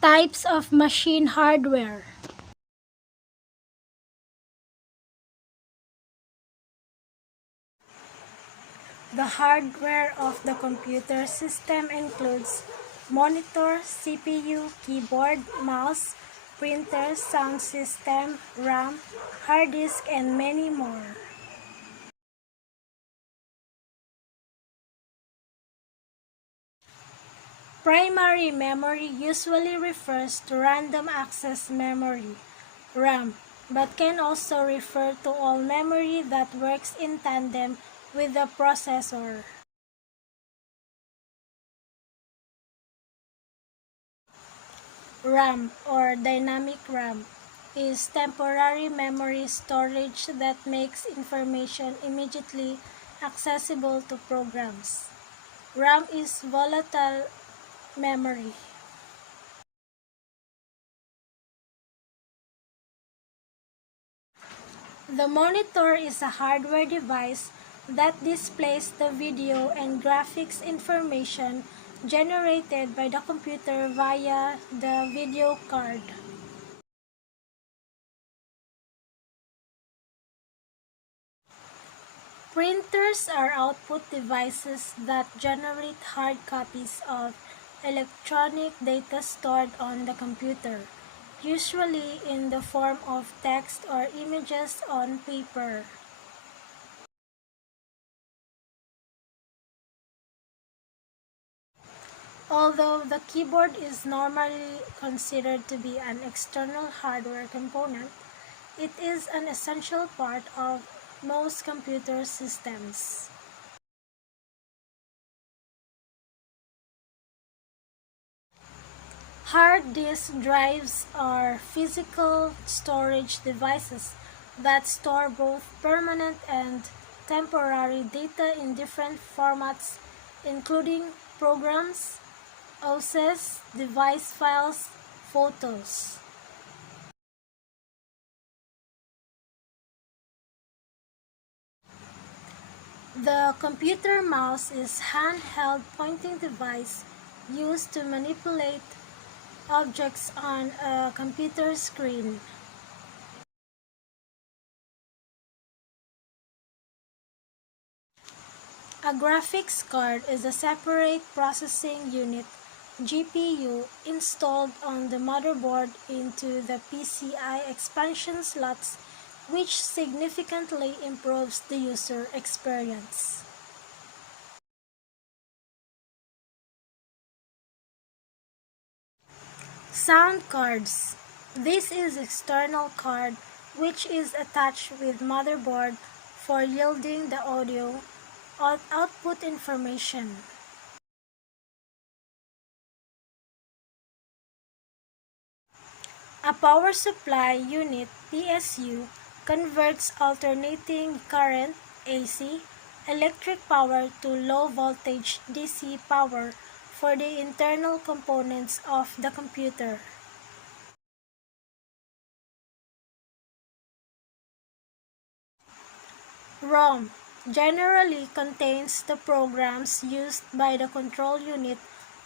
Types of machine hardware. The hardware of the computer system includes monitor, CPU, keyboard, mouse, printer, sound system, RAM, hard disk, and many more. Primary memory usually refers to random access memory, RAM, but can also refer to all memory that works in tandem with the processor. RAM, or dynamic RAM, is temporary memory storage that makes information immediately accessible to programs. RAM is volatile memory. The monitor is a hardware device that displays the video and graphics information generated by the computer via the video card. Printers are output devices that generate hard copies of electronic data stored on the computer, usually in the form of text or images on paper. Although the keyboard is normally considered to be an external hardware component, it is an essential part of most computer systems. Hard disk drives are physical storage devices that store both permanent and temporary data in different formats, including programs, OSs, device files, photos. The computer mouse is a handheld pointing device used to manipulate objects on a computer screen. A graphics card is a separate processing unit (GPU) installed on the motherboard into the PCI expansion slots, which significantly improves the user experience. Sound cards. This is external card which is attached with motherboard for yielding the audio output information. A power supply unit (PSU) converts alternating current (AC) electric power to low voltage DC power for the internal components of the computer. ROM generally contains the programs used by the control unit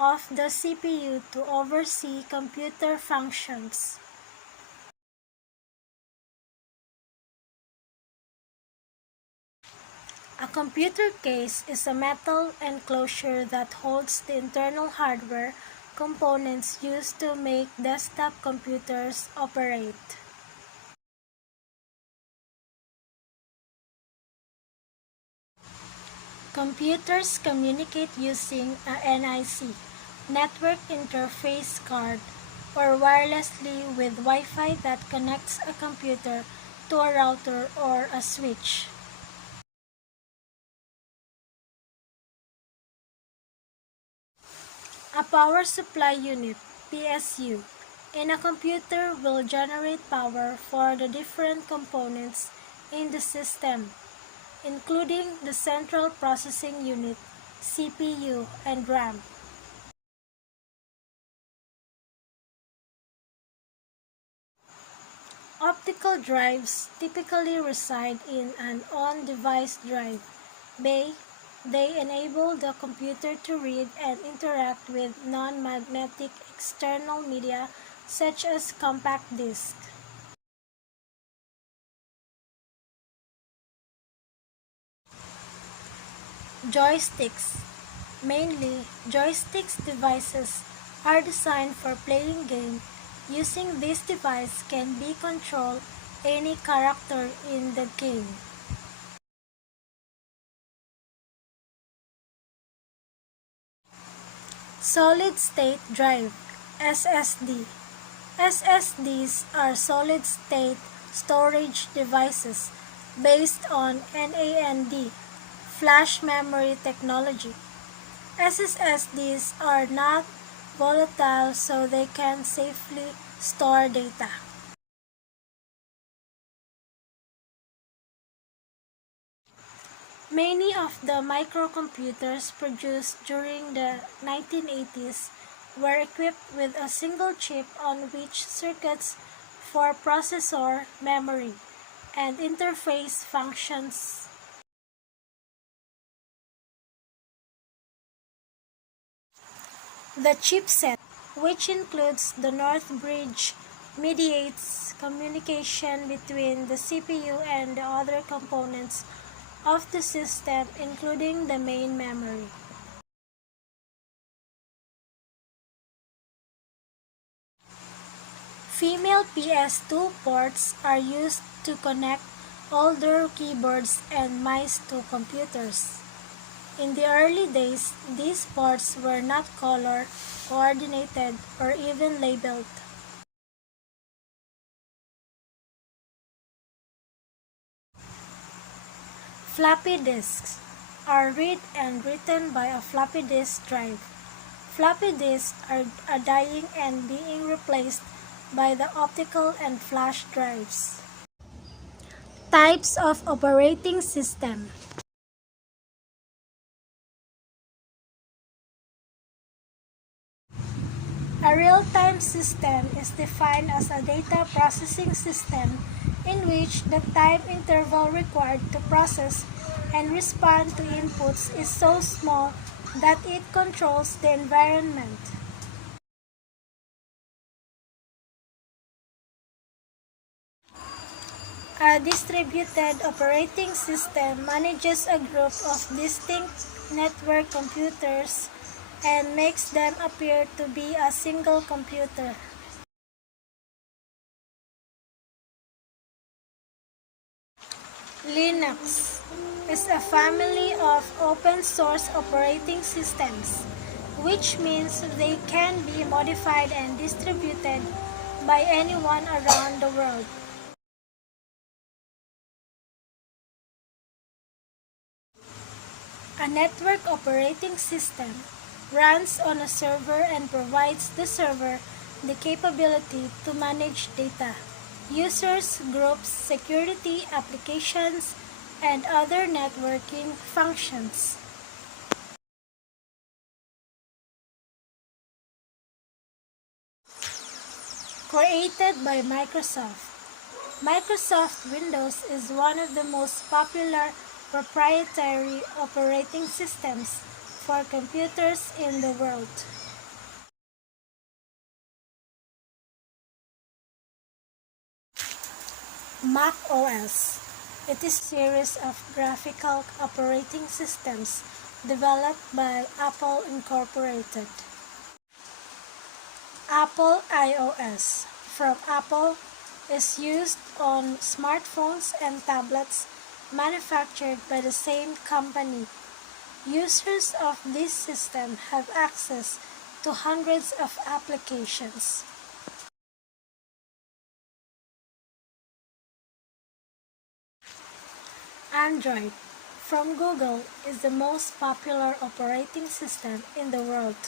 of the CPU to oversee computer functions. A computer case is a metal enclosure that holds the internal hardware components used to make desktop computers operate. Computers communicate using a NIC, Network Interface Card, or wirelessly with Wi-Fi that connects a computer to a router or a switch. A power supply unit (PSU) in a computer will generate power for the different components in the system, including the central processing unit (CPU) and RAM. Optical drives typically reside in an on-device drive bay They enable the computer to read and interact with non-magnetic external media such as compact discs. Joysticks. Mainly, joysticks devices are designed for playing games. Using this device can be control any character in the game. Solid-state drive (SSD). SSDs are solid-state storage devices based on NAND flash memory technology. SSDs are not volatile, so they can safely store data. Many of the microcomputers produced during the 1980s were equipped with a single chip on which circuits for processor, memory, and interface functions. The chipset, which includes the North Bridge, mediates communication between the CPU and the other components of the system, including the main memory. Female PS2 ports are used to connect older keyboards and mice to computers. In the early days, these ports were not color coordinated or even labeled. Floppy disks are read and written by a floppy disk drive. Floppy disks are dying and being replaced by the optical and flash drives. Types of operating system. A real-time system is defined as a data processing system in which the time interval required to process and respond to inputs is so small that it controls the environment. A distributed operating system manages a group of distinct network computers and makes them appear to be a single computer. Linux is a family of open-source operating systems, which means they can be modified and distributed by anyone around the world. A network operating system runs on a server and provides the server the capability to manage data, users, groups, security, applications, and other networking functions. Created by Microsoft. Microsoft Windows is one of the most popular proprietary operating systems for computers in the world. Mac OS. It is a series of graphical operating systems developed by Apple Incorporated. Apple iOS from Apple is used on smartphones and tablets manufactured by the same company. Users of this system have access to hundreds of applications. Android from Google is the most popular operating system in the world.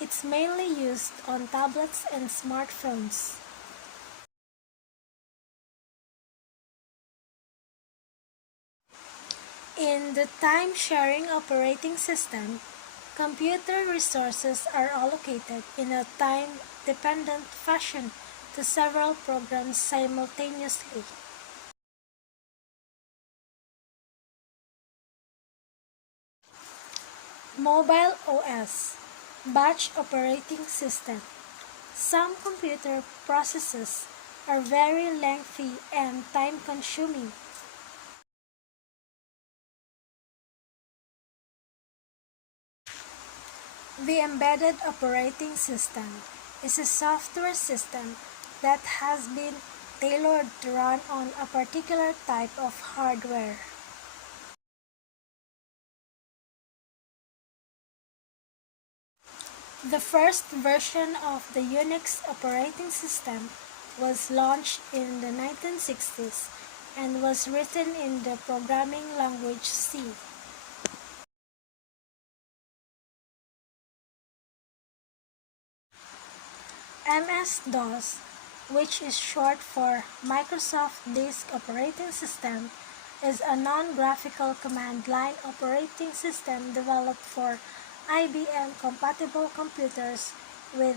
It's mainly used on tablets and smartphones. In the time-sharing operating system, computer resources are allocated in a time-dependent fashion to several programs simultaneously. Mobile OS, Batch Operating System. Some computer processes are very lengthy and time-consuming. The embedded operating system is a software system that has been tailored to run on a particular type of hardware. The first version of the Unix operating system was launched in the 1960s and was written in the programming language C. MS-DOS, which is short for Microsoft Disk Operating System, is a non-graphical command line operating system developed for IBM-compatible computers with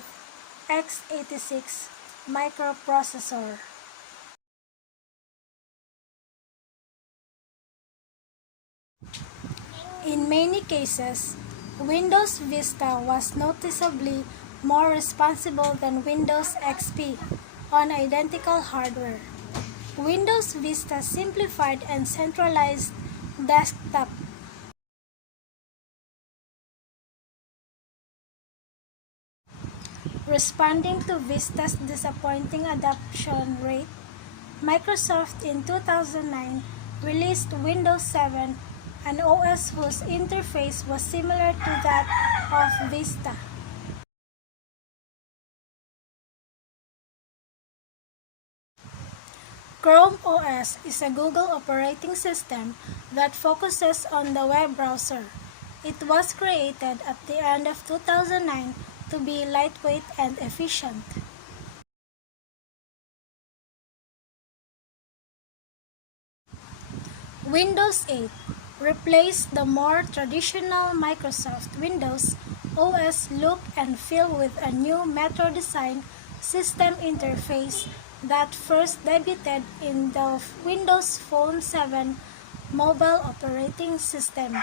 x86 microprocessor. In many cases, Windows Vista was noticeably more responsible than Windows XP on identical hardware. Windows Vista simplified and centralized desktop. Responding to Vista's disappointing adoption rate, Microsoft in 2009 released Windows 7, an OS whose interface was similar to that of Vista. Chrome OS is a Google operating system that focuses on the web browser. It was created at the end of 2009 to be lightweight and efficient. Windows 8 replaced the more traditional Microsoft Windows OS look and feel with a new Metro design system interface that first debuted in the Windows Phone 7 mobile operating system.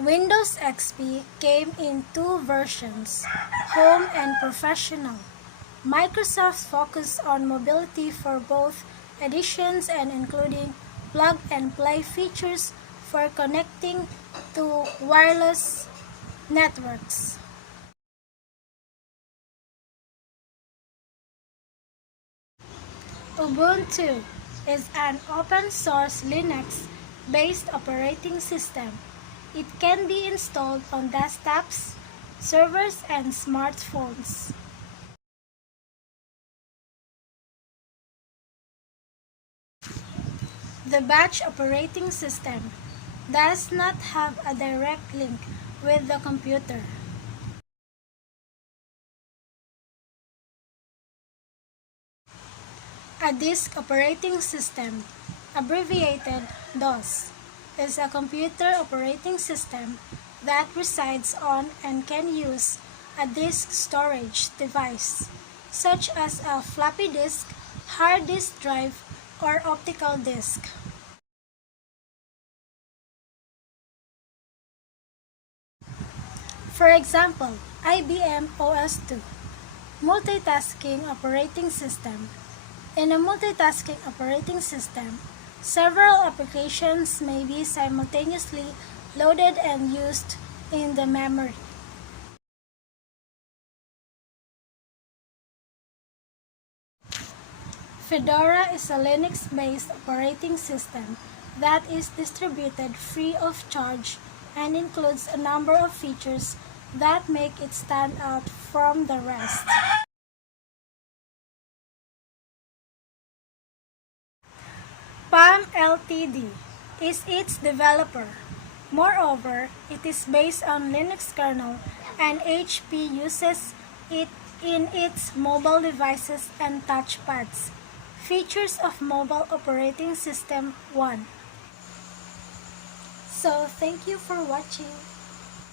Windows XP came in two versions, Home and Professional. Microsoft focused on mobility for both editions and including plug-and-play features for connecting to wireless networks. Ubuntu is an open-source Linux-based operating system. It can be installed on desktops, servers, and smartphones. The batch operating system does not have a direct link with the computer. A disk operating system, abbreviated DOS, is a computer operating system that resides on and can use a disk storage device, such as a floppy disk, hard disk drive, or optical disk. For example, IBM OS2, Multitasking Operating System. In a multitasking operating system, several applications may be simultaneously loaded and used in the memory. Fedora is a Linux-based operating system that is distributed free of charge and includes a number of features that make it stand out from the rest. Palm Ltd. is its developer. Moreover, it is based on Linux kernel and HP uses it in its mobile devices and touchpads. Features of Mobile Operating System 1. So, thank you for watching.